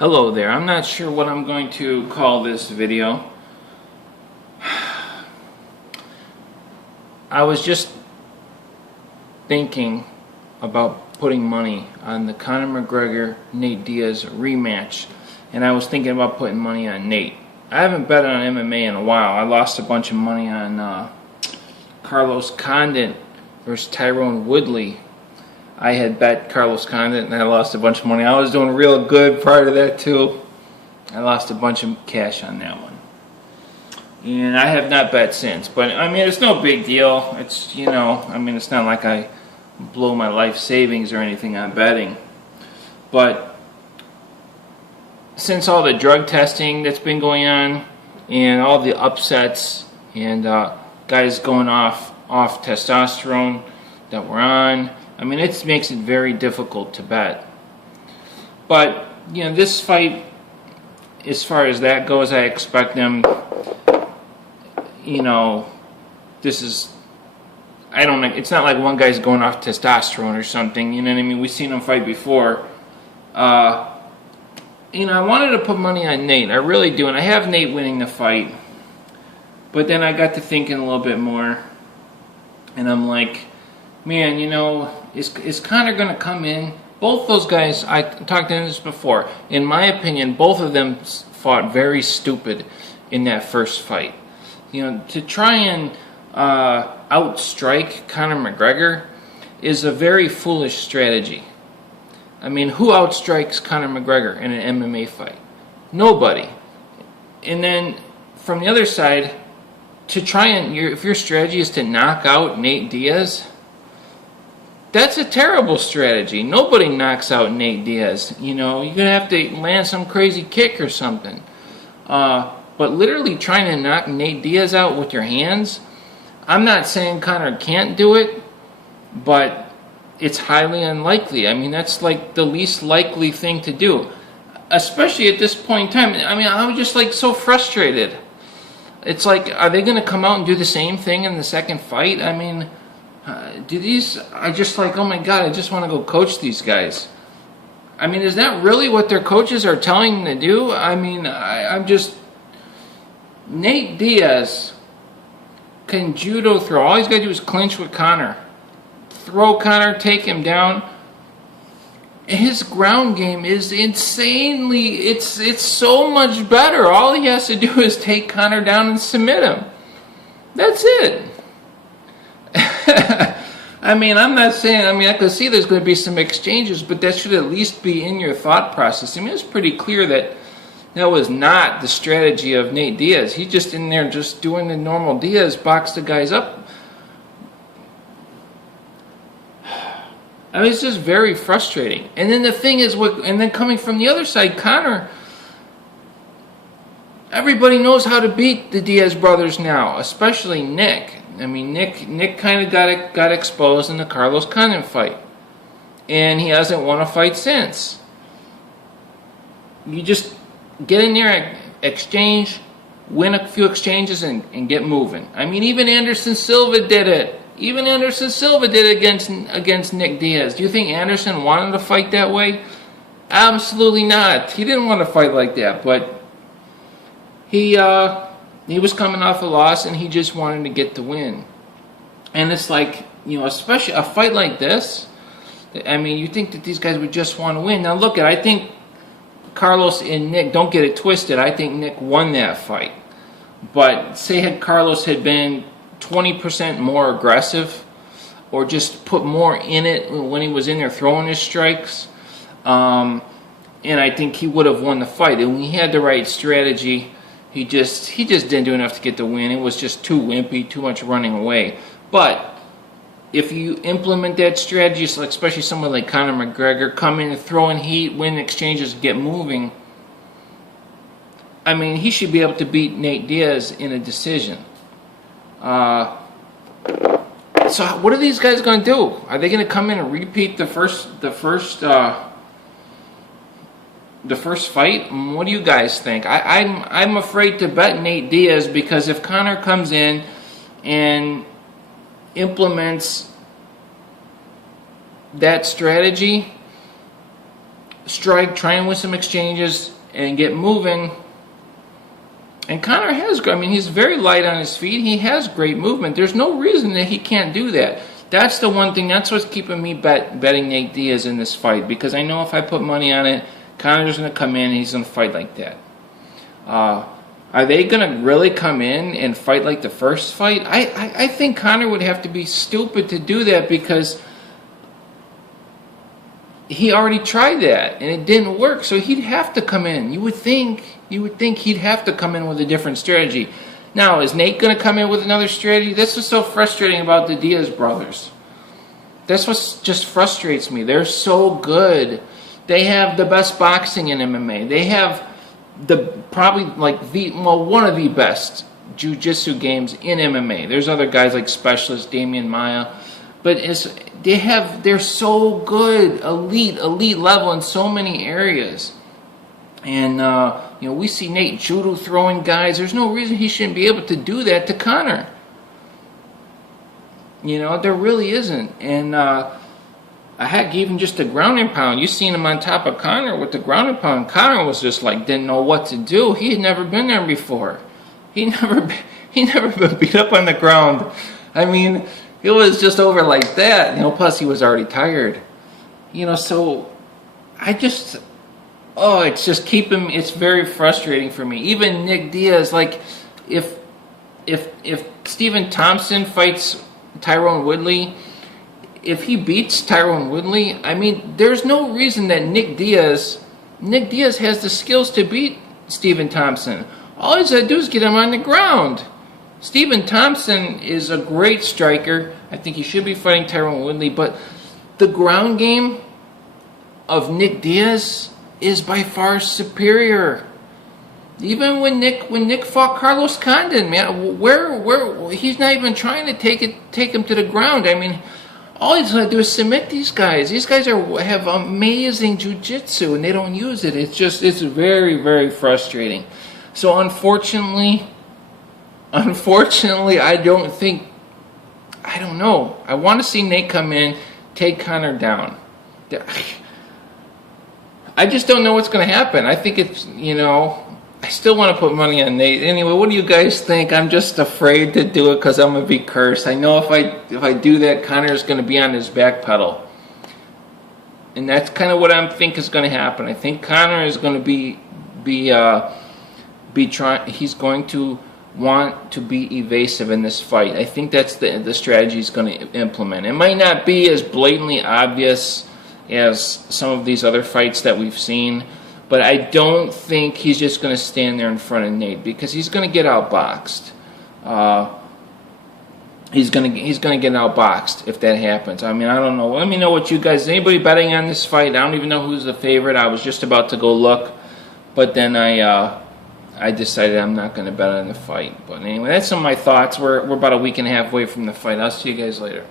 Hello there. I'm not sure what I'm going to call this video. I was just thinking about putting money on the Conor McGregor Nate Diaz rematch, and I was thinking about putting money on Nate. I haven't bet on MMA in a while. I lost a bunch of money on Carlos Condit versus Tyrone Woodley. I had bet Carlos Condit and I lost a bunch of money. I was doing real good prior to that too. I lost a bunch of cash on that one. And I have not bet since. But I mean, it's no big deal. It's, it's not like I blow my life savings or anything on betting. But since all the drug testing that's been going on and all the upsets and guys going off testosterone that we're on, I mean, it makes it very difficult to bet. But, this fight, as far as that goes, I expect them, it's not like one guy's going off testosterone or something, you know what I mean? We've seen him fight before. I wanted to put money on Nate, I really do, and I have Nate winning the fight. But then I got to thinking a little bit more, and I'm like, man, is Conor going to come in? Both those guys, I talked about this before. In my opinion, both of them fought very stupid in that first fight. To try and outstrike Conor McGregor is a very foolish strategy. I mean, who outstrikes Conor McGregor in an MMA fight? Nobody. And then from the other side, to try and, if your strategy is to knock out Nate Diaz, that's a terrible strategy. Nobody knocks out Nate Diaz. You're going to have to land some crazy kick or something. But literally trying to knock Nate Diaz out with your hands, I'm not saying Conor can't do it, but it's highly unlikely. I mean, that's like the least likely thing to do, especially at this point in time. I mean, I was just like so frustrated. It's like, are they going to come out and do the same thing in the second fight? I mean, I just like, oh my God, I just want to go coach these guys. I mean, is that really what their coaches are telling them to do? I mean, Nate Diaz can judo throw. All he's got to do is clinch with Conor. Throw Conor, take him down. His ground game is insanely, it's so much better. All he has to do is take Conor down and submit him. That's it. I mean, I'm not saying, I could see there's going to be some exchanges, but that should at least be in your thought process. I mean, it's pretty clear that was not the strategy of Nate Diaz. He's just in there just doing the normal Diaz, box the guys up. I mean, it's just very frustrating. And then the thing is, and then coming from the other side, Conor, everybody knows how to beat the Diaz brothers now, especially Nick. I mean, Nick kind of got exposed in the Carlos Condit fight, and he hasn't won a fight since. You just get in there, exchange, win a few exchanges, and get moving. I mean, even Anderson Silva did it. Even Anderson Silva did it against Nick Diaz. Do you think Anderson wanted to fight that way? Absolutely not. He didn't want to fight like that, but he was coming off a loss, and he just wanted to get the win. And it's like, especially a fight like this, I mean, you think that these guys would just want to win. Now, look, I think Carlos and Nick, don't get it twisted, I think Nick won that fight. But say Carlos had been 20% more aggressive, or just put more in it when he was in there throwing his strikes, and I think he would have won the fight. And when he had the right strategy, he just didn't do enough to get the win. It was just too wimpy, too much running away. But if you implement that strategy, especially someone like Conor McGregor, come in and throw in heat, win exchanges, get moving, I mean, he should be able to beat Nate Diaz in a decision. So what are these guys going to do? Are they going to come in and repeat the first fight? What do you guys think? I'm afraid to bet Nate Diaz, because if Conor comes in and implements that strategy, strike, try and win some exchanges, and get moving. And Conor has, I mean, he's very light on his feet. He has great movement. There's no reason that he can't do that. That's the one thing, that's what's keeping me betting Nate Diaz in this fight, because I know if I put money on it, Conor's going to come in and he's going to fight like that. Are they going to really come in and fight like the first fight? I think Conor would have to be stupid to do that, because he already tried that and it didn't work. So he'd have to come in. You would think he'd have to come in with a different strategy. Now, is Nate going to come in with another strategy? This is so frustrating about the Diaz brothers. That's what just frustrates me. They're so good. They have the best boxing in MMA. They have probably one of the best jiu-jitsu games in MMA. There's other guys like Specialist, Damian Maia, but they're so good, elite level in so many areas. And we see Nate judo throwing guys. There's no reason he shouldn't be able to do that to Conor. There really isn't. And heck, even just the ground and pound. You seen him on top of Conor with the ground and pound. Conor was just didn't know what to do. He had never been there before. He never been beat up on the ground. I mean, it was just over like that. Plus he was already tired. So it's just it's very frustrating for me. Even Nick Diaz, if Stephen Thompson fights Tyrone Woodley, if he beats Tyrone Woodley, I mean, there's no reason that Nick Diaz has the skills to beat Stephen Thompson. All he's got to do is get him on the ground. Stephen Thompson is a great striker. I think he should be fighting Tyrone Woodley, but the ground game of Nick Diaz is by far superior. Even when Nick fought Carlos Condon, man, where he's not even trying to take him to the ground. I mean, all he's going to do is submit these guys. These guys have amazing jiu-jitsu, and they don't use it. It's very, very frustrating. So unfortunately, I don't know. I want to see Nate come in, take Conor down. I just don't know what's going to happen. I think I still want to put money on Nate. Anyway, what do you guys think? I'm just afraid to do it because I'm going to be cursed. I know if I do that, Conor's going to be on his back pedal. And that's kind of what I think is going to happen. I think Conor is going to he's going to want to be evasive in this fight. I think that's the strategy he's going to implement. It might not be as blatantly obvious as some of these other fights that we've seen, but I don't think he's just going to stand there in front of Nate, because he's going to get outboxed. He's going to get outboxed if that happens. I mean, I don't know. Let me know what you guys. Is anybody betting on this fight? I don't even know who's the favorite. I was just about to go look, but then I decided I'm not going to bet on the fight. But anyway, that's some of my thoughts. We're about a week and a half away from the fight. I'll see you guys later.